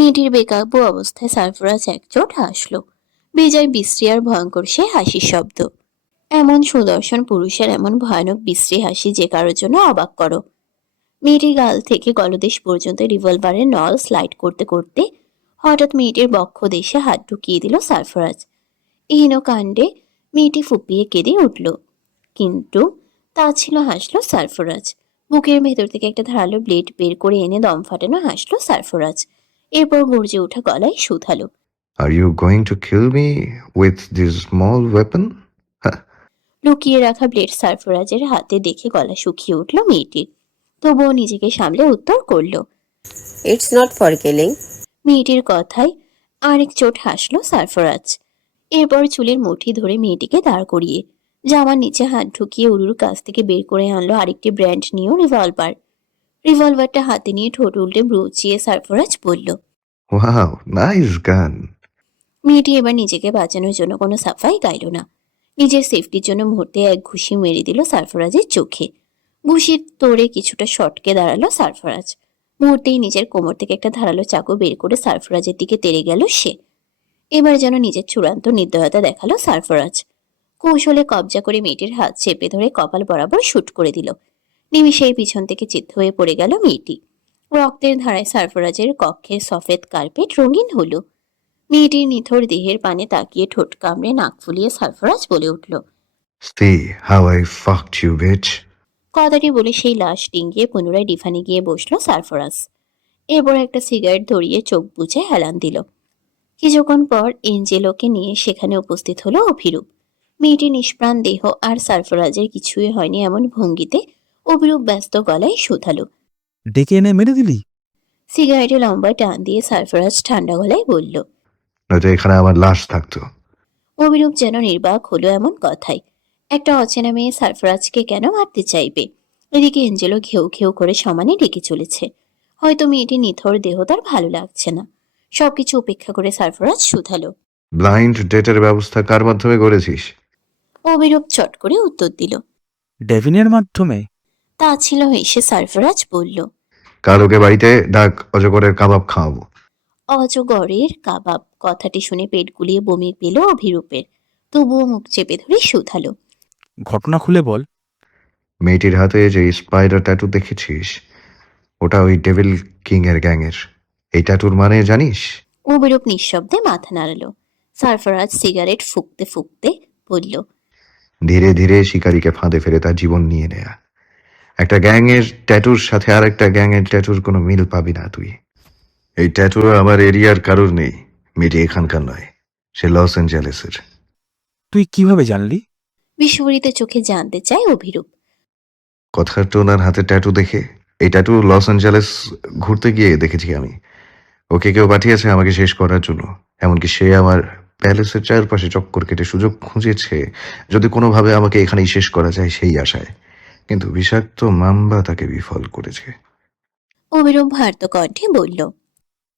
মেয়েটির বেকাবু অবস্থায় সারফরাজ একচোট হাসল। বেজায় বিশ্রী আর ভয়ঙ্কর সে হাসির শব্দ। এমন সুদর্শন পুরুষের এমন ভয়ানক বিশ্রী হাসি যে কারোর জন্য অবাক করো। মেয়েটির গাল থেকে গলদেশ পর্যন্ত রিভলভারের নল স্লাইড করতে করতে হঠাৎ মেয়েটির বক্ষ দেশে হাত ঢুকিয়ে দিল সারফরাজ। হীন কাণ্ডে মেয়েটি ফুপিয়ে কেঁদে উঠল। কিন্তু তা ছিল হাসলো সারফরাজ। বুকের ভেতর থেকে একটা ধারালো ব্লেড বের করে এনে দম ফাটানো হাসলো সারফরাজ। এরপর গর্জে ওঠা গলায় শুধালো। আর you going to kill me with this small weapon? লুকিয়ে রাখা ব্লেড সারফরাজের হাতে দেখে গলা শুকিয়ে উঠল মেয়েটির। তবুও নিজেকে সামলে উত্তর করল It's not for killing. মেয়েটির কথায় আরেক চোট হাসলো সারফরাজ। এরপর চুলের মুঠি ধরে মেয়েটিকে দাঁড় করিয়ে জামার নিচে হাত ঢুকিয়ে উরুর কাছ থেকে বের করে আনলো আরেকটি ব্র্যান্ড নিয়েও রিভলভার। রিভলভারটা হাতে নিয়ে ঠোঁট উল্টে ব্রুচিয়ে সারফরাজ বলল Wow, nice gun. মেয়েটি এবার নিজেকে বাঁচানোর জন্য কোনো সাফাই গাইল না। নিজের সেফটির জন্য মুহূর্তে এক ঘুষি মেরে দিল সারফরাজের চোখে। ঘুষির তোড়ে কিছুটা শটকে দাঁড়াল সারফরাজ। মুহূর্তেই নিজের কোমর থেকে একটা ধারালো চাকু বের করে সারফরাজের দিকে তেড়ে গেল সে। এবার যেন নিজের চূড়ান্ত নির্দয়তা দেখাল সারফরাজ। কৌশলে কবজা করে মেয়েটির হাত চেপে ধরে কপাল বরাবর শুট করে দিল। নিমিষেই পিছন থেকে চিত্ত হয়ে পড়ে গেল মেয়েটি। রক্তের ধারায় সারফরাজের কক্ষের সফেদ কার্পেট রঙিন হলো। মেয়েটির নিথর দেহের পানে তাকিয়ে ঠোঁট কামড়ে নাক ফুলিয়ে সারফরাজ বলে উঠল. কথাটি বলে সেই লাশ ডিঙ্গিয়ে পুনরায় ডিফানে গিয়ে বসল সারফরাজ। এরপর একটা সিগারেট ধরিয়ে চোখ বুঝে হেলান দিল। কিছুক্ষণ পর এঞ্জেলোকে নিয়ে সেখানে উপস্থিত হলো অভিরূপ। মেয়েটি নিষ্প্রাণ দেহ আর সারফরাজের কিছুই হয়নি এমন ভঙ্গিতে অভিরূপ ব্যস্ত গলায় শুধালো। ডেকে এনে মেরে দিলি? সিগারেটে লম্বা টান দিয়ে সারফরাজ ঠান্ডা গলায় বলল নয়তো এখানে আমার লাশ থাকতো। অভিরূপ যেন নির্বাক হলো এমন কথায়। একটা অচেনা মেয়ে সারফরাজকে কেন মারতে চাইবে? এদিকে এঞ্জেলো ঘেউ ঘেউ করে সমানে ডেকে চলেছে। হয়তো মেয়েটি নিথর দেহ তার ভালো লাগছে না। সবকিছু উপেক্ষা করে সারফরাজ শুধালো। ব্লাইন্ড ডেটের ব্যবস্থা কার মাধ্যমে করেছিস? অভিরূপ চট করে উত্তর দিল ডেভিনের মাধ্যমে? তা ছিল হেসে সারফরাজ বলল। কাল ওকে বাড়িতে ডাক অজগরের কাবাব খাওয়াবো। অজগরের কাবাব কথাটি শুনে পেট গুলিয়ে বমি পেল অভিরূপের। তবুও মুখ চেপে ধরে শুধালো। ঘটনা খুলে বল। মেয়েটির হাতে যে স্পাইডার ট্যাটু দেখেছিস ওটা ওই ডেভিল কিং এর গ্যাংয়ের। এই ট্যাটুর মানে জানিস? অভিরূপ নিঃশব্দে মাথা নাড়ালো। সারফরাজ সিগারেট ফুঁকতে ফুঁকতে বলল ধীরে ধীরে শিকারীকে ফাঁদে ফেলে তার জীবন নিয়ে নেয়া। একটা গ্যাংয়ের ট্যাটুর সাথে আর একটা গ্যাংয়ের ট্যাটুর কোনো মিল পাবি না তুই। এই ট্যাটু আমার এরিয়ার কারোর নেই মেয়েটি এখানকার নয় সে লস অ্যাঞ্জেলেসের। তুই কীভাবে জানলি? বিস্ফোরিত চোখে জানতে চায় অভিরূপ। কথার ওনার হাতে ট্যাটু দেখে এই ট্যাটু লস অ্যাঞ্জেলেস ঘুরতে গিয়ে দেখেছি আমি। ওকে কেউ পাঠিয়েছে আমাকে শেষ করার জন্য এমনকি সে আমার প্যালেসের চারপাশে চক্কর কেটে সুযোগ খুঁজেছে যদি কোনোভাবে আমাকে এখানেই শেষ করা যায় সেই আশায়। কিন্তু বিষাক্ত মাম্বা তাকে বিফল করেছে। অভিরূপ ভার্ত কণ্ঠে বলল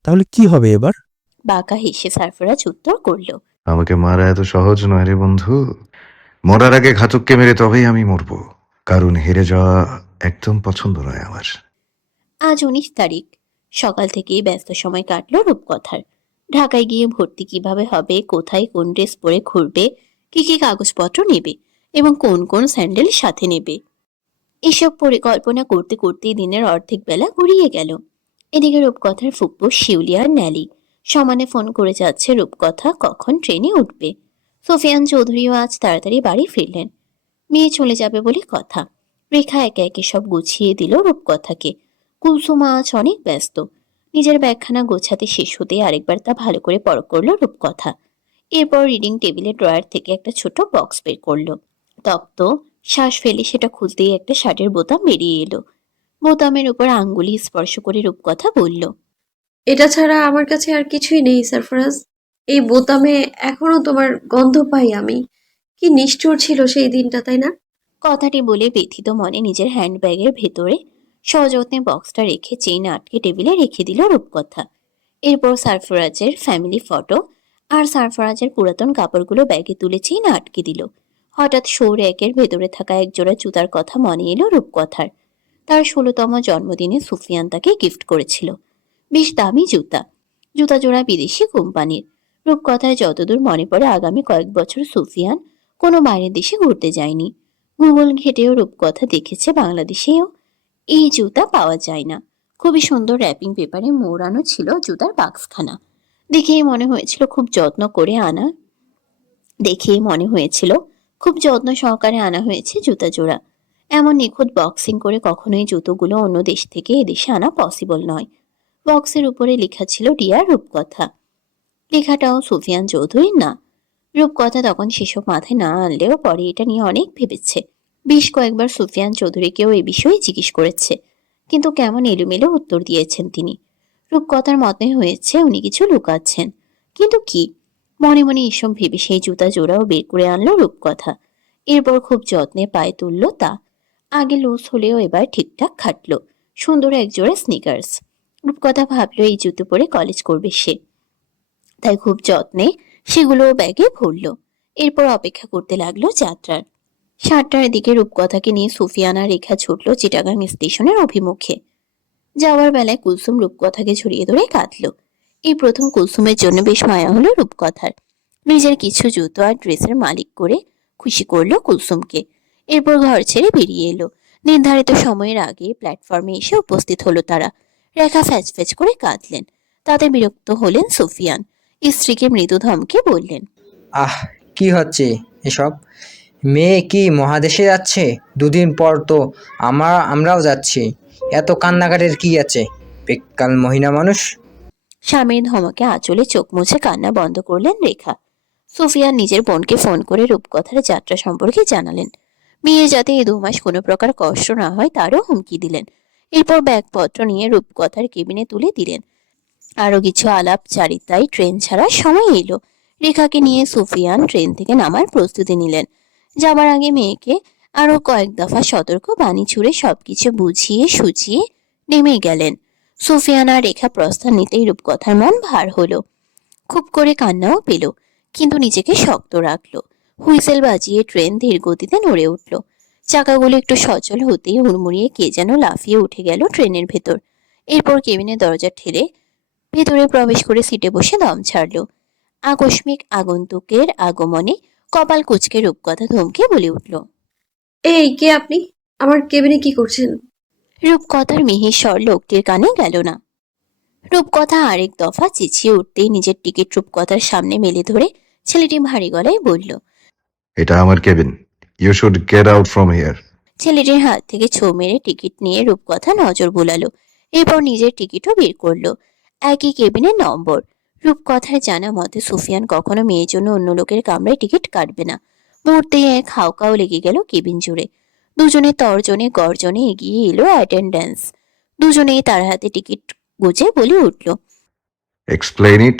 তাহলে কি হবে এবার? বাঁকা হেসে সারফরাজ উত্তর করল আমাকে মারা এত সহজ নয় রে বন্ধু। মরার আগে ঘাতককে মেরে তবেই আমি মরবো। কারণ হেরে যাওয়া একদম পছন্দ নয় আমার। আজ উনিশ তারিখ। সকাল থেকেই ব্যস্ত সময় কাটলো রূপকথার। ঢাকায় গিয়ে ভর্তি কীভাবে হবে কোথায় কোন ড্রেস পরে ঘুরবে কি কি কাগজপত্র নেবে এবং কোন কোন স্যান্ডেল সাথে নেবে। এসব পরিকল্পনা করতে করতেই দিনের অর্ধেক বেলা ঘুরিয়ে গেল। এদিকে রূপকথার ফুপ্পু, শিউলি আর ন্যালি সমানে ফোন করে যাচ্ছে, রূপকথা কখন ট্রেনে উঠবে? সোফিয়ান চৌধুরীও আজ তাড়াতাড়ি বাড়ি ফিরলেন। মেয়ে চলে যাবে বলে কথা। রেখা একে একে সব গুছিয়ে দিল রূপকথাকে। কুলসুমা আজ অনেক ব্যস্ত। নিজের ব্যাখ্যানা গোছাতে শেষ হতে আরেকবার তা ভালো করে পরখ করল রূপকথা। এরপর রিডিং টেবিলের ড্রয়ার থেকে একটা ছোট বক্স বের করল। তপ্ত শ্বাস ফেলে সেটা খুলতেই একটা শার্টের বোতাম বেরিয়ে এলো। বোতামের উপর আঙ্গুলি স্পর্শ করে রূপকথা বলল এটা ছাড়া আমার কাছে আর কিছুই নেই সারফরাজ। এই বোতামে এখনও তোমার গন্ধ পাই আমি। কি নিষ্ঠুর ছিল সেই দিনটা তাই না? কথাটি বলে ব্যথিত মনে নিজের হ্যান্ডব্যাগের ভেতরে সযত্নে বক্সটা রেখে চেইন আটকে টেবিলে রেখে দিল রূপকথা। এরপর সারফরাজের ফ্যামিলি ফটো আর সারফরাজের পুরাতন কাপড়গুলো ব্যাগে তুলে চেইন আটকে দিল। হঠাৎ সৌর একের ভেতরে থাকা এক জোড়া জুতার কথা মনে এলো রূপকথার। তার ষোলোতম জন্মদিনে সুফিয়ান তাকে গিফট করেছিল। বেশ দামি জুতা। জুতা জোড়া বিদেশি কোম্পানির। রূপকথায় যতদূর মনে পড়ে আগামী কয়েক বছর সুফিয়ান কোনো বাইরের দেশে ঘুরতে যায়নি। গুগল ঘেটেও রূপকথা দেখেছে বাংলাদেশেও। এই জুতা পাওয়া যায় না। খুবই সুন্দর র্যাপিং পেপারে মোড়ানো ছিল জুতার বাক্সখানা। দেখেই মনে হয়েছিল খুব যত্ন করে আনা। দেখেই মনে হয়েছিল খুব যত্ন সহকারে আনা হয়েছে জুতা জোড়া। এমন নিখুঁত বক্সিং করে কখনোই জুতোগুলো অন্য দেশ থেকে এদেশে আনা পসিবল নয়। বক্সের উপরে লেখা ছিল ডিয়ার রূপকথা। লেখাটাও সুফিয়ান চৌধুরীর না। রূপকথা তখন সেসব মাথায় না আনলেও পরে এটা নিয়ে অনেক ভেবেছে। বেশ কয়েকবার সুফিয়ান চৌধুরীকেও এ বিষয়ে জিজ্ঞেস করেছে, কিন্তু কেমন এলোমেলো উত্তর দিয়েছেন তিনি। রূপকথার মতে হয়েছে, উনি কিছু লুকাচ্ছেন। কিন্তু কি? মনে মনে এসব ভেবে সেই জুতা জোড়াও বের করে আনলো রূপকথা। এরপর খুব যত্নে পায়ে তুললো তা। আগে লুজ হলেও এবার ঠিকঠাক খাটলো। সুন্দর এক জোড়া স্নিকার্স রূপকথা ভাবলো, এই জুতো পরে কলেজ করবে সে। তাই খুব যত্নে সেগুলো ব্যাগে ভরলো। এরপর অপেক্ষা করতে লাগল যাত্রার। সাতটার দিকে রূপকথাকে নিয়ে সুফিয়ানা রেখা ছুটল চিটাগাং স্টেশনের অভিমুখে। যাওয়ার বেলায় কুলসুম রূপকথাকে ছড়িয়ে ধরে কাঁদলো। এই প্রথম কুলসুমের জন্য বেশ মায়া হলো রূপকথার। নিজের কিছু জুতো আর ড্রেসের মালিক করে খুশি করল কুলসুমকে। এরপর ঘর ছেড়ে বেরিয়ে এলো। নির্ধারিত সময়ের আগে প্ল্যাটফর্মে এসে উপস্থিত হলো তারা। রেখা ফ্যাচ ফ্যাচ করে কাঁদলেন। তাতে বিরক্ত হলেন সুফিয়ান। স্ত্রীকে মৃদু ধমকে বললেন, আহ, কি হচ্ছে এসব? মেয়ে কি মহাদেশে যাচ্ছে? দুদিন পর তো আমরা আমরাও যাচ্ছি। এত কান্নাকাটির কি আছে? বেকাল মহিলা মানুষ। স্বামীর ধমকে আঁচলে চোখ মুছে কান্না বন্ধ করলেন রেখা। সুফিয়ান নিজের বোনকে ফোন করে রূপকথার যাত্রা সম্পর্কে জানালেন। মেয়ে যাতে এই দু মাস কোনো প্রকার কষ্ট না হয় তারও হুমকি দিলেন। এরপর ব্যাগপত্র নিয়ে রূপকথার কেবিনে তুলে দিলেন। আরও কিছু আলাপ চারিতায় ট্রেন ছাড়ার সময় এলো। রেখাকে নিয়ে সুফিয়ান ট্রেন থেকে নামার প্রস্তুতি নিলেন। যাবার আগে মেয়েকে আরও কয়েক দফা সতর্ক বাণী ছুড়ে সবকিছু বুঝিয়ে সুঝিয়ে নেমে গেলেন। সুফিয়ানা রেখা প্রস্থান নিতেই রূপকথার মন ভার হলো। খুব করে কান্নাও পেল, কিন্তু নিজেকে শক্ত রাখল। হুইসেল বাজিয়ে ট্রেন ধীর গতিতে নড়ে উঠল। চাকাগুলো একটু সচল হতেই হুড়মুড়িয়ে কে যেন লাফিয়ে উঠে গেল ট্রেনের ভেতর। এরপর কেবিনের দরজা ঠেলে ভেতরে প্রবেশ করে সিটে বসে দম ছাড়ল। আকস্মিক আগন্তুকের আগমনে কপাল কুচকে রূপকথা ধমকে বলে উঠল। এই কে আপনি? আমার কেবিনে কি করছেন? রূপকথার মিহির স্বর লোকটির কানে গেল না। রূপকথা আরেক দফা চেঁচিয়ে উঠতেই নিজের টিকিট রূপকথার সামনে মেলে ধরে ছেলেটি ভারী গলায় বলল এটা আমার cabin. You should get out from here ছেলেটির হাত থেকে ছো মেরে টিকিট নিয়ে রূপকথা নজর বুলালো এরপর নিজের টিকিটও বের করল। একই কেবিনের নম্বর। রূপকথার জানা মতে সুফিয়ান কখনো মেয়ের জন্য অন্য লোকের কামরায় টিকিট কাটবে না। মুহূর্তেই এক হাওকাও লেগে গেল কেবিন জুড়ে। দুজনে তর্জনে গর্জনে এগিয়ে এলো অ্যাটেন্ডেন্স দুজনেই তার হাতে টিকিট গুজে বলে উঠল এক্সপ্লেইন ইট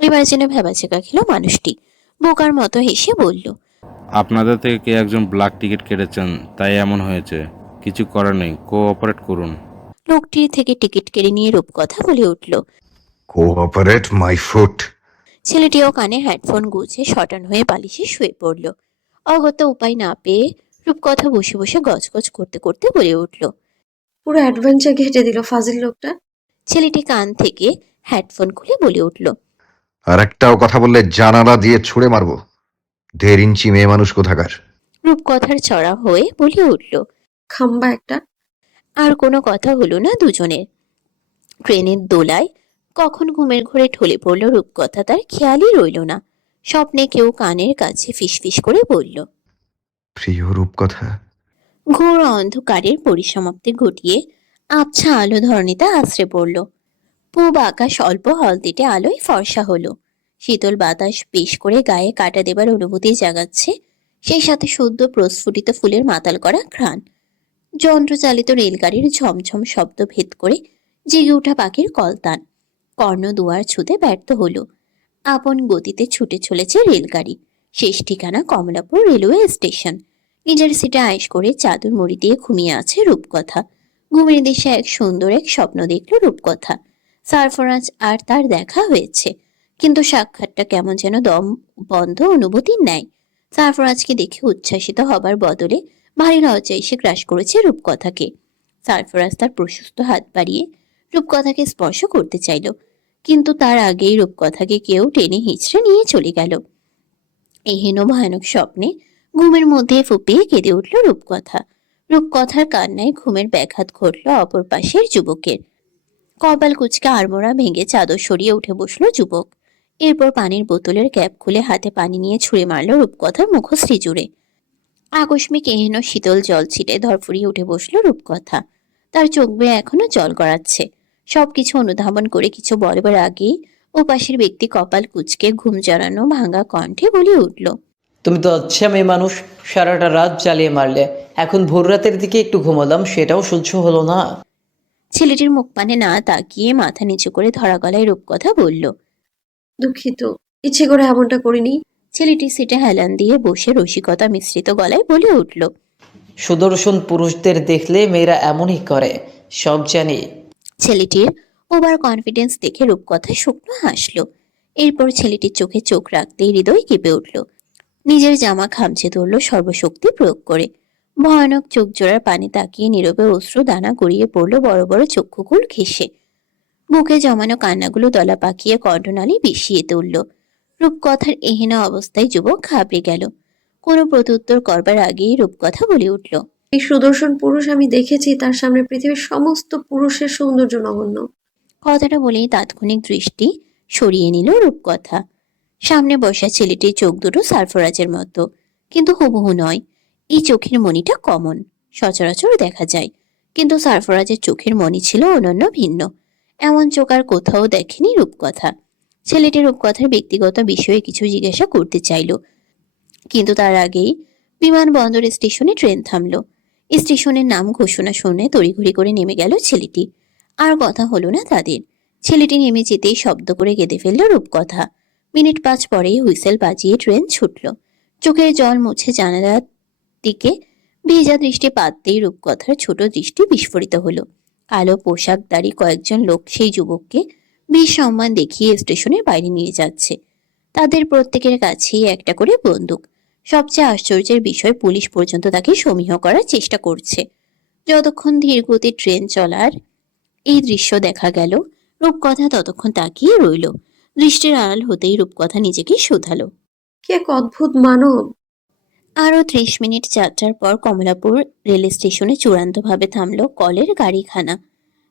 এবার যেন ভেবাচেকা খেল মানুষটি। বোকার মতো হেসে বলল আপনাদের থেকে কে একজন ব্ল্যাক টিকিট কেটেছেন? তাই এমন হয়েছে। কিছু করার নেই। কোঅপারেট করুন। লোকটির থেকে টিকিট কেড়ে নিয়ে রূপকথা বলে উঠল কোঅপারেট মাই ফুট ছেলেটিও কানে হেডফোন গুছে শটান হয়ে বালিশে শুয়ে পড়ল। অগত্য উপায় না পেয়ে রূপকথা বসে বসে গজগজ করতে করতে বলে উঠল। পুরো অ্যাডভেঞ্চার ঘেটে দিল ফাজিল লোকটা। ছেলেটি কান থেকে হেডফোন খুলে বলে উঠল। আর একটাও কথা বললে জানালা দিয়ে ছুঁড়ে মারবো। দেড় ইঞ্চি মেয়ে মানুষ কোথাকার? রূপকথার চড়া হয়ে বলে উঠল। খাম্বা একটা। আর কোনো কথা হলো না দুজনের। ট্রেনের দোলায় কখন ঘুমের ঘোরে ঢলে পড়ল রূপকথা তার খেয়ালই রইল না। স্বপ্নে কেউ কানের কাছে ফিসফিস করে বলল প্রিয় রূপকথা। ঘোর অন্ধকারের পরিসমাপ্তি ঘটিয়ে আবছা আলো ধরণীতে আশ্রে পড়ল। পূব আকাশ অল্প হলদিটে আলোয় ফর্সা হলো। শীতল বাতাস বেশ করে গায়ে কাটা দেবার অনুভূতি জাগাচ্ছে সেই সাথে সদ্য প্রস্ফুটিত ফুলের মাতাল করা ঘ্রাণ। যন্ত্রচালিত রেলগাড়ির ঝমঝম শব্দ ভেদ করে জেগে ওঠা পাখির কলতান। কর্ণ দুয়ার ছুতে ব্যর্থ হলো। আপন গতিতে ছুটে চলেছে রেলগাড়ি। শেষ ঠিকানা কমলাপুর রেলওয়ে স্টেশন। নিজের সিটে আয়েশ করে চাদর মুড়ি দিয়ে ঘুমিয়ে আছে রূপকথা। ঘুমের দেশে এক সুন্দর এক স্বপ্ন দেখল রূপকথা। সারফরাজ আর তার দেখা হয়েছে, কিন্তু সাক্ষাৎটা কেমন যেন দম, বন্ধ অনুভূতির ন্যায় সারফরাজকে দেখে উচ্ছ্বাসিত হবার বদলে ভারী লজ্জা এসে গ্রাস করেছে রূপকথাকে। সারফরাজ তার প্রশস্ত হাত বাড়িয়ে রূপকথাকে স্পর্শ করতে চাইল, কিন্তু তার আগেই রূপকথাকে কেউ টেনে হিঁচড়ে নিয়ে চলে গেল। এহেন ভয়ানক স্বপ্নে ঘুমের মধ্যে ফুপিয়ে কেঁদে উঠল রূপকথা। রূপকথার কান্নায় ঘুমের ব্যাঘাত ঘটল অপর পাশের যুবকের। কপাল কুচকে আড়মোড়া ভেঙে চাদর সরিয়ে উঠে বসল যুবক। এরপর পানির বোতলের ক্যাপ খুলে হাতে পানি নিয়ে ছুঁড়ে মারল রূপকথার মুখশ্রী জুড়ে। আকস্মিক এহেন শীতল জল ছিটে ধরফুরিয়ে উঠে বসল রূপকথা। তার চোখ বেয়ে এখনও জল গড়াচ্ছে। সবকিছু অনুধাবন করে কিছু বলবার আগেই ও পাশের ব্যক্তি কপাল কুচকে ঘুম জড়ানো ভাঙা কণ্ঠে বলে উঠল তুমি তো আচ্ছা মেয়ে মানুষ সারাটা রাত জ্বালিয়ে মারলে। এখন ভোর রাতের দিকে একটু ঘুমালাম সেটাও সহ্য হলো না। ছেলেটির মুখ পানে না তাকিয়ে মাথা নিচু করে ধরা গলায় রূপকথা বলল দুঃখিত ইচ্ছে করে এমনটা করিনি। ছেলেটি সিটে হেলান দিয়ে বসে রসিকতা মিশ্রিত গলায় বলে উঠল সুদর্শন পুরুষদের দেখলে মেয়েরা এমনই করে সব জানি। ছেলেটির ওভার কনফিডেন্স দেখে রূপকথা শুকনো হাসলো। এরপর ছেলেটির চোখে চোখ রাখতেই হৃদয় কেঁপে উঠল নিজের জামা খামচে ধরল সর্বশক্তি প্রয়োগ করে। ভয়ানক চোখ জোড়ার পানি তাকিয়ে নীরবে অশ্রু দানা গড়িয়ে পড়ল বড় বড় চক্ষুকুল ঘেসে বুকে জমানো কান্নাগুলো দলা পাকিয়ে কণ্ঠনালী বিষিয়ে তুলল। রূপকথার এহেন অবস্থায় যুবক ঘাবড়ে গেল। কোনো প্রত্যুত্তর করবার আগেই রূপকথা বলে উঠল এই সুদর্শন পুরুষ আমি দেখেছি তার সামনে পৃথিবীর সমস্ত পুরুষের সৌন্দর্য নগণ্য। কথাটা বলেই তাৎক্ষণিক দৃষ্টি সরিয়ে নিল রূপকথা। সামনে বসা ছেলেটির চোখ দুটো সারফরাজের মতো। কিন্তু হুবহু নয়, এই চোখের মণিটা কমন, সচরাচর দেখা যায়। কিন্তু সারফরাজের চোখের মণি ছিল অনন্য ভিন্ন। এমন চোখ আর কোথাও দেখেনি রূপকথা। ছেলেটি রূপকথার ব্যক্তিগত বিষয়ে কিছু জিজ্ঞাসা করতে চাইল। কিন্তু তার আগেই বিমানবন্দর স্টেশনে ট্রেন থামল। স্টেশনের নাম ঘোষণা শুনে তড়িঘড়ি করে নেমে গেল ছেলেটি। আর কথা হলো না তাদের। ছেলেটি নেমে যেতেই শব্দ করে কেঁদে ফেলল রূপকথা। মিনিট পাঁচ পরেই হুইসেল বাজিয়ে ট্রেন ছুটল। চোখের জল মুছে জানালার দিকে ভেজা দৃষ্টি পাততেই রূপকথার ছোট দৃষ্টি বিস্ফোরিত হলো। কালো পোশাকধারী কয়েকজন লোক সেই যুবককে বেশ সম্মান দেখিয়ে স্টেশনের বাইরে নিয়ে যাচ্ছে। তাদের প্রত্যেকের কাছেই একটা করে বন্দুক। সবচেয়ে আশ্চর্যের বিষয়, পুলিশ পর্যন্ত তাকে সমীহ করার চেষ্টা করছে। যতক্ষণ ধীরগতির ট্রেন চলার এই দৃশ্য দেখা গেল, রূপকথা ততক্ষণ তাকিয়ে রইল। দৃষ্টির আড়াল হতেই রূপকথা নিজেকে শোধালো। কি এক অদ্ভুত মানব। আরও ত্রিশ মিনিট যাত্রার পর কমলাপুর রেল স্টেশনে চূড়ান্তভাবে থামলো কলের গাড়িখানা।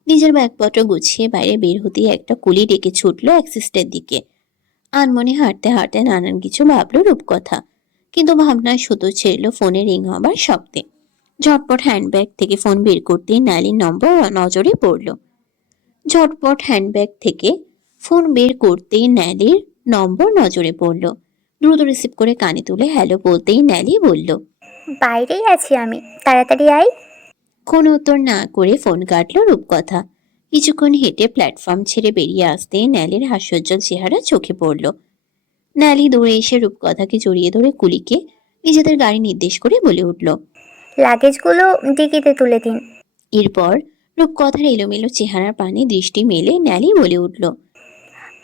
নিজের ব্যাগপত্র গুছিয়ে বাইরে বের হতেই একটা কুলি ডেকে ছুটলো অ্যাক্সিস্টের দিকে। আনমনে হাঁটতে হাঁটতে নানান কিছু ভাবলো রূপকথা কিন্তু ভাবনায় শুধু ছেড়ল ফোনে রিং হবার শব্দে। ঝটপট হ্যান্ডব্যাগ থেকে ফোন বের করতেই নালির নম্বর নজরে পড়ল। ঝটপট হ্যান্ডব্যাগ থেকে ফোন বের করতেই ন্যালির নম্বর নজরে পড়ল। দ্রুত রিসিভ করে কানে তুলে হ্যালো বলতেই ন্যালি বলল বাইরেই আছি আমি তাড়াতাড়ি আই কোনো উত্তর না করে ফোন কাটলো রূপকথা। কিছুক্ষণ হেঁটে প্ল্যাটফর্ম ছেড়ে বেরিয়ে আসতেই ন্যালির হাস্যোজ্জ্বল চেহারা চোখে পড়ল। ন্যালি দৌড়ে এসে রূপকথাকে জড়িয়ে ধরে কুলিকে নিজেদের গাড়ি নির্দেশ করে বলে উঠল লাগেজগুলো ডিকিতে তুলে দিন। এরপর রূপকথার এলোমেলো চেহারার পানে দৃষ্টি মেলে ন্যালি বলে উঠল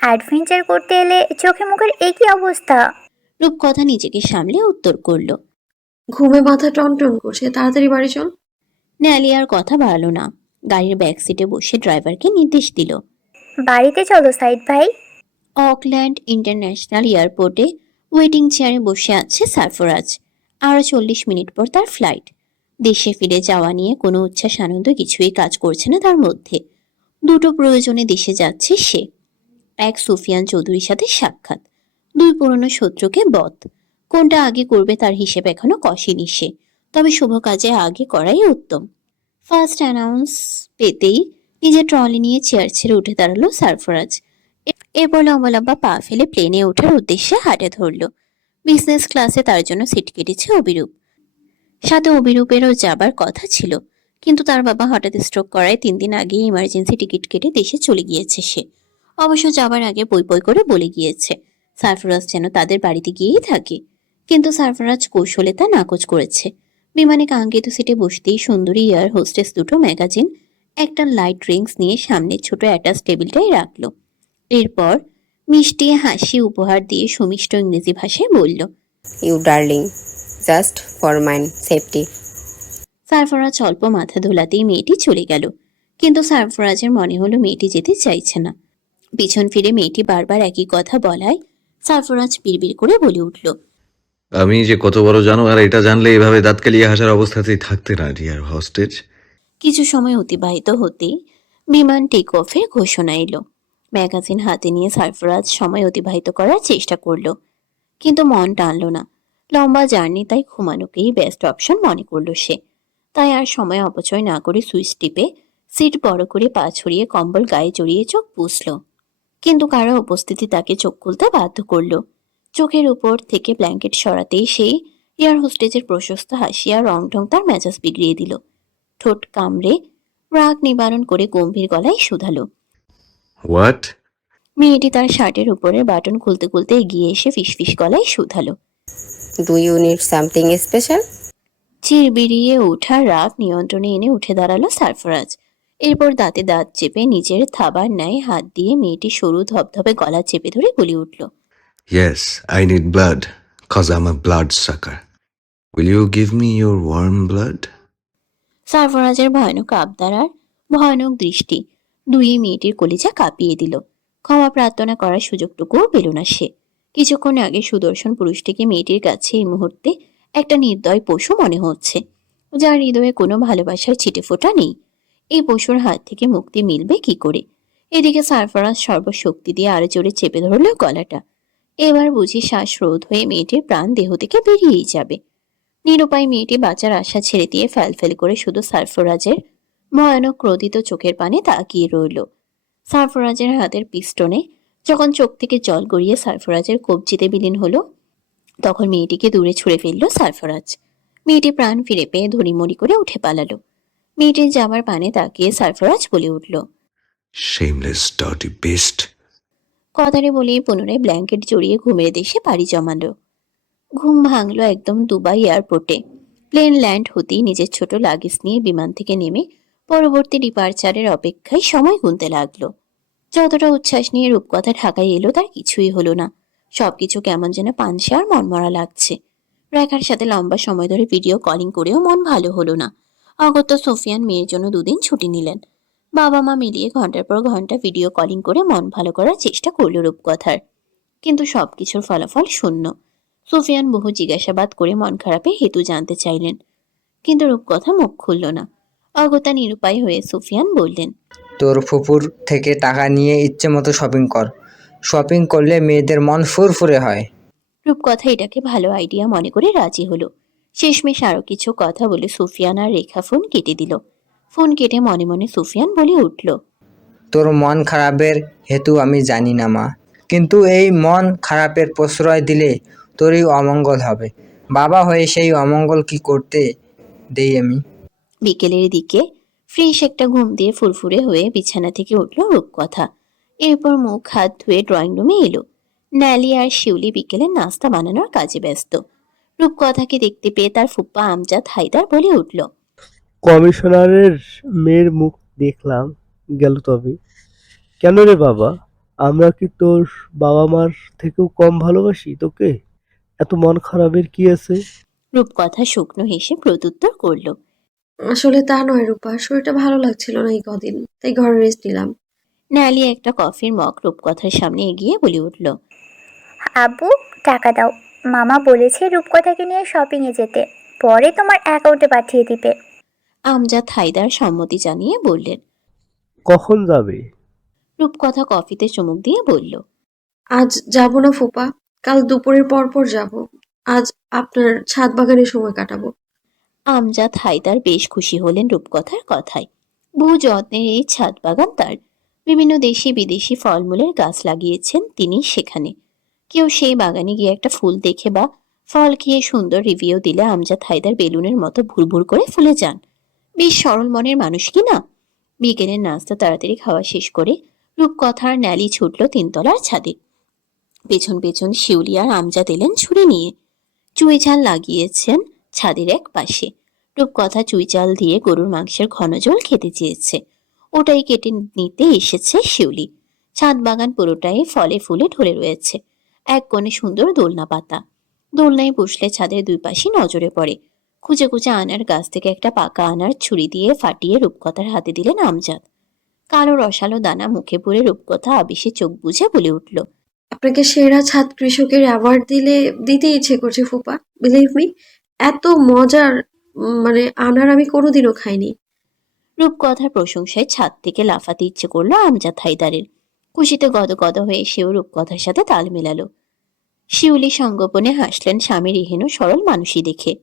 অ্যাডভেঞ্চার করতে এলে চোখে মুখের একই অবস্থা। রূপকথা নিজেকে সামলে উত্তর করল। ঘুমে মাথা টনটন করছে তাড়াতাড়ি বাড়ি চল। ন্যালি আর কথা বাড়ালো না। গাড়ির ব্যাক সিটে বসে ড্রাইভারকে নির্দেশ দিল। বাড়িতে চলো সাইদ ভাই। অকল্যান্ড ইন্টারন্যাশনাল এয়ারপোর্টে ওয়েটিং চেয়ারে বসে আছে সারফরাজ। আরও চল্লিশ মিনিট পর তার ফ্লাইট দেশে ফিরে যাওয়া নিয়ে কোনো উচ্ছ্বাস আনন্দ কিছুই কাজ করছে না তার মধ্যে। দুটো প্রয়োজনে দেশে যাচ্ছে সে। এক সুফিয়ান চৌধুরীর সাথে সাক্ষাৎ। দুই পুরনো শত্রুকে বধ। কোনটা আগে করবে তার হিসেব এখনও কষেনি সে। তবে শুভ কাজে আগে করাই উত্তম। ফার্স্ট অ্যানাউন্স পেতেই নিজের ট্রলি নিয়ে চেয়ার ছেড়ে উঠে দাঁড়াল সারফরাজ। এরপর লম্বা লম্বা পা ফেলে প্লেনে ওঠার উদ্দেশ্যে হাঁটে ধরলো। বিজনেস ক্লাসে তার জন্য সিট কেটেছে অবিরূপ সাথে অবিরূপেরও যাবার কথা ছিল। কিন্তু তার বাবা হঠাৎ স্ট্রোক করায় তিন দিন আগে ইমার্জেন্সি টিকিট কেটে দেশে চলে গিয়েছে সে। অবশ্য যাবার আগে বই বই করে বলে গিয়েছে। সারফরাজ যেন তাদের বাড়িতে গিয়েই থাকে। কিন্তু সারফরাজ কৌশলে তা নাকচ করেছে। বিমানে কাঙ্ক্ষিত সিটে বসতেই সুন্দরী এয়ার হোস্টেস দুটো ম্যাগাজিন একটা লাইট ড্রিঙ্কস নিয়ে সামনে ছোট অ্যাটাচ টেবিলটাই রাখল। এরপর মিষ্টি হাসি উপহার দিয়ে সুমিষ্ট ইংরেজি ভাষায় বলল you darling just for mine safety Sarfaraz অল্প মাথা ধোলাতেই মেয়েটি চলে গেল। কিন্তু সারফরাজের মনে হলো মেয়েটি যেতে চাইছে না। পিছন ফিরে মেয়েটি বারবার একই কথা বলায় সারফরাজ বিড়বিড় করে বলে উঠল আমি যে কত বড় জানো আর এটা জানলে এভাবে দাঁত কালিয়ে হাসার অবস্থাতেই থাকতে না ডিয়ার হস্টেজ কিছু সময় অতিবাহিত হতেই বিমান টেক অফের ঘোষণা এলো। ম্যাগাজিন হাতে নিয়ে সারফরাজ সময় অতিবাহিত করার চেষ্টা করল কিন্তু মন টানলো না। লম্বা জার্নি তাই ঘুমানোকেই বেস্ট অপশন মনে করল সে। তাই আর সময় অপচয় না করে সুইচ টিপে সিট বড় করে পা ছড়িয়ে কম্বল গায়ে জড়িয়ে চোখ পুষল। কিন্তু কারও উপস্থিতি তাকে চোখ খুলতে বাধ্য করল। চোখের উপর থেকে ব্ল্যাঙ্কেট সরাতেই সেই এয়ার হোস্টেজের প্রশস্ত হাসিয়া রং ঢং তার মেজাজ বিগড়িয়ে দিল। ঠোঁট কামড়ে রাগ নিবারণ করে গম্ভীর গলায় শুধালো। হোয়াট মেয়েটি তার শার্টের উপরের বাটন খুলতে খুলতে এগিয়ে এসে ফিসফিস গলায় শুধালো। Do you need something special চির বেরিয়ে ওঠা রাগ নিয়ন্ত্রণে এনে উঠে দাঁড়াল সারফরাজ। এরপর দাঁতে দাঁত চেপে নিজের থাবার ন্যায় হাত দিয়ে মেয়েটি সরু ধবধবে গলা চেপে ধরে বলে উঠল Yes, I need blood, cause I'm a blood sucker. Will you give me your warm blood? সারফরাজের ভয়ানক আবদার আর ভয়ানক দৃষ্টি দুই মেয়েটির কলিজা কাঁপিয়ে দিল ক্ষমা প্রার্থনা করার সুযোগটুকুও পেল না সে কিছুক্ষণ আগে সুদর্শন পুরুষটিকে মেয়েটির কাছে এই মুহূর্তে একটা নির্দয় পশু মনে হচ্ছে যার হৃদয়ে কোনো ভালোবাসার ছিটে ফোটা নেই এই পশুর হাত থেকে মুক্তি মিলবে কি করে? এদিকে সারফরাজ সর্বশক্তি দিয়ে আরও জোরে চেপে ধরল গলাটা। এবার বুঝি শ্বাসরোধ হয়ে মেয়েটির প্রাণ দেহ থেকে বেরিয়েই যাবে। নিরুপায় মেয়েটি বাঁচার আশা ছেড়ে দিয়ে ফ্যালফেল করে শুধু সারফরাজের ভয়ানক ক্রোধিত চোখের পানে তাকিয়ে রইল। সারফরাজের হাতের পিস্টনে যখন চোখ থেকে জল গড়িয়ে সারফরাজের কবজিতে বিলীন হলো, তখন মেয়েটিকে দূরে ছুঁড়ে ফেলল সারফরাজ। মেয়েটি প্রাণ ফিরে পেয়ে ধরিমড়ি করে উঠে পালালো। মেয়েটির যাবার পানে তাকিয়ে সারফরাজ বলে উঠল dirty beast. কথারে বলেই পুনরায় ব্ল্যাঙ্কেট জড়িয়ে ঘুমের দেশে পাড়ি জমালো। ঘুম ভাঙলো একদম দুবাই এয়ারপোর্টে। প্লেন ল্যান্ড হতেই নিজের ছোট লাগেজ নিয়ে বিমান থেকে নেমে পরবর্তী ডিপার্চারের অপেক্ষায় সময় গুনতে লাগল। যতটা উচ্ছ্বাস নিয়ে রূপকথা ঢাকায় এলো তার কিছুই হলো না। সবকিছু কেমন যেন পানসে আর মনমরা লাগছে। রেখার সাথে লম্বা সময় ধরে ভিডিও কলিং করেও মন ভালো হলো না। অগত্য সোফিয়ান মেয়ের জন্য দুদিন ছুটি নিলেন। বাবা মা মিলিয়ে ঘণ্টার পর ঘণ্টা ভিডিও কলিং করে মন ভালো করার চেষ্টা করল রূপকথার। কিন্তু সবকিছুর ফলাফল শূন্য। সুফিয়ান বহু জিজ্ঞাসাবাদ করে মন খারাপে হেতু জানতে চাইলেন। কিন্তু রূপকথা মুখ খুলল না। অগতা নিরুপায় হয়ে সুফিয়ান বললেন তোর ফুপুর থেকে টাকা নিয়ে ইচ্ছে মতো শপিং কর। শপিং করলে মেয়েদের মন ফুরফুরে হয়। রূপকথা এটাকে ভালো আইডিয়া মনে করে রাজি হলো। শেষমেশ আরও কিছু কথা বলে সুফিয়ান আর রেখা ফোন কেটে দিল। ফোন কেটে মনে মনে সুফিয়ান বলে উঠল তোর মন খারাপের হেতু আমি জানি না মা। কিন্তু এই মন খারাপের প্রশ্রয় দিলে তোরই অমঙ্গল হবে। বাবা হয়ে সেই অমঙ্গল কি করতে দেই আমি? বিকেলের দিকে ফ্রেশ একটা ঘুম দিয়ে ফুরফুরে হয়ে বিছানা থেকে উঠল রূপকথা। এরপর মুখ হাত ধুয়ে ড্রয়িং রুমে এলো। ন্যালি আর শিউলি বিকেলে নাস্তা বানানোর কাজে ব্যস্ত। রূপকথাকে দেখতে পেয়ে তার ফুপ্পা আমজাদ হায়দার বলে উঠল। কমিশনারের মেয়ের মুখ দেখলাম গেল তবে। কেন রে বাবা? আমরা কি তোর বাবা মার থেকেও কম ভালোবাসি তোকে? এত মন খারাপের কি আছে? রূপকথা শুকনো হেসে প্রত্যুত্তর করল। আসলে তা নয় রূপা শরীরটা ভালো লাগছিল না এই কদিন তাই ঘরে রেস্ট নিলাম। ন্যালি একটা কফির মগ রূপকথার সামনে এগিয়ে বলে উঠল। আব্বু টাকা দাও। মামা বলেছে রূপকথাকে নিয়ে শপিংয়ে যেতে। পরে তোমার অ্যাকাউন্টে পাঠিয়ে দিবে। আমজাদ হায়দার সম্মতি জানিয়ে বললেন। কখন যাবে? রূপকথা কফিতে চুমুক দিয়ে বলল আজ যাব না ফুপা কাল দুপুরের পর পর যাব। আজ আপনার ছাদ বাগানে সময় কাটাবো। আমজাদ হায়দার বেশ খুশি হলেন রূপকথার কথায়। বহু যত্নের এই ছাদ বাগান তার। বিভিন্ন দেশি বিদেশি ফলমূলের গাছ লাগিয়েছেন তিনি সেখানে। কেউ সেই বাগানে গিয়ে একটা ফুল দেখে বা ফল খেয়ে সুন্দর রিভিউ দিলে আমজাদ হায়দার বেলুনের মতো ভুরভুর করে ফুলে যান। বেশ সরল মনের মানুষ কি না? বিকেলের নাস্তা তাড়াতাড়ি খাওয়া শেষ করে রূপকথার ন্যালি ছুটল তিনতলার ছাদে। পেছন পেছন শিউলি আর আমজাদ এলেন ছুরি নিয়ে। চুই ঝাল লাগিয়েছেন ছাদের এক পাশে। রূপকথা চুই চাল দিয়ে গরুর মাংসের ঘন জল খেতে চেয়েছে। ওটাই কেটে নিতে এসেছে শিউলি। ছাদ বাগান পুরোটাই ফলে ফুলে ঢলে রয়েছে। এক কোণে সুন্দর দোলনা পাতা। দোলনায় বসলে ছাদের দুই পাশে নজরে পড়ে। খুঁজে খুঁজে আনার গাছ থেকে একটা পাকা আনার ছুরি দিয়ে ফাটিয়ে রূপকথার হাতে দিলেন আমজাদ কালো রসালো দানা মুখে পড়ে রূপকথা আবেশে চোখ বুঝে বলে উঠল আপনাকে সেরা ছাদ কৃষকের অ্যাওয়ার্ড দিলে দিতে ইচ্ছে করছে ফুপা বিলিভ মি এত মজার মানে আনার আমি কোনোদিনও খাইনি। রূপকথার প্রশংসায় ছাদ থেকে লাফাতে ইচ্ছে করল আমজাদ হায়দারের। খুশিতে গদগদ হয়ে সেও রূপকথার সাথে তাল মেলালো। শিউলি সঙ্গোপনে হাসলেন স্বামীর এহেন সরল মানুষই দেখে।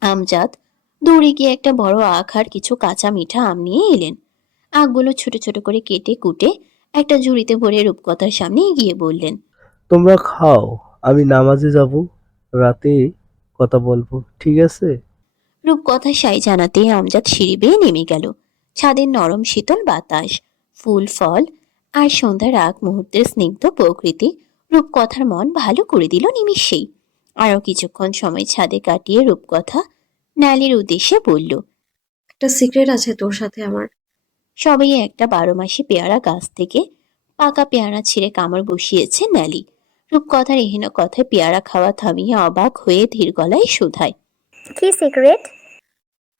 আমজাদ দৌড়ে গিয়ে একটা বড় আখ আর কিছু কাঁচা মিঠা আম নিয়ে এলেন। আখগুলো ছোট ছোট করে কেটে কুটে একটা ঝুড়িতে ভরে রূপকথার সামনে এগিয়ে বললেন তোমরা খাও আমি নামাজে যাব রাতে কথা বলব ঠিক আছে? রূপকথা সাই জানাতে আমজাদ সিঁড়ি বেয়ে নেমে গেল। ছাদের নরম শীতল বাতাস ফুল ফল আর সন্ধ্যার আগ মুহূর্তের স্নিগ্ধ প্রকৃতি রূপকথার মন ভালো করে দিল নিমিষেই। আরও কিছুক্ষণ সময় ছাদে কাটিয়ে রূপকথা ন্যালির উদ্দেশ্যে বলল একটা সিক্রেট আছে তোর সাথে আমার। সবাই একটা বারো মাসি পেয়ারা গাছ থেকে পাকা পেয়ারা ছিঁড়ে কামড় বসিয়েছে ন্যালি রূপকথার এহেন কথায় পেয়ারা খাওয়া থামিয়ে অবাক হয়ে ধীর গলায় শোধায় কি সিক্রেট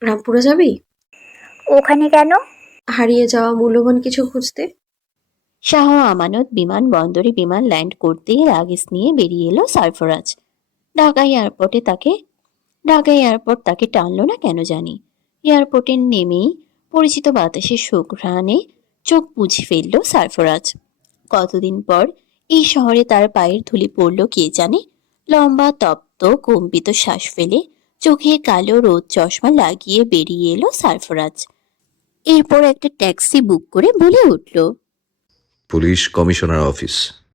রামপুরা যাবি? ওখানে কেন? হারিয়ে যাওয়া মূল্যবান কিছু খুঁজতে। শাহ আমানত বিমান বন্দরে বিমান ল্যান্ড করতেই লাগেজ নিয়ে বেরিয়ে এলো সারফরাজ। ঢাকা এয়ারপোর্টে তাকে ঢাকা এয়ারপোর্ট তাকে টানলো না কেন জানি? এয়ারপোর্টে নেমেই পরিচিত বাতাসের সুঘ্রাণে চোখ বুঝে ফেলল সারফরাজ। কতদিন পর এই শহরে তার পায়ের ধুলি পড়ল কে জানে? লম্বা, তপ্ত, কম্পিত শ্বাস ফেলে চোখে কালো রোদ চশমা লাগিয়ে বেরিয়ে এলো সারফরাজ। এরপর একটা ট্যাক্সি বুক করে বলে উঠল পুলিশ কমিশনার অফিস।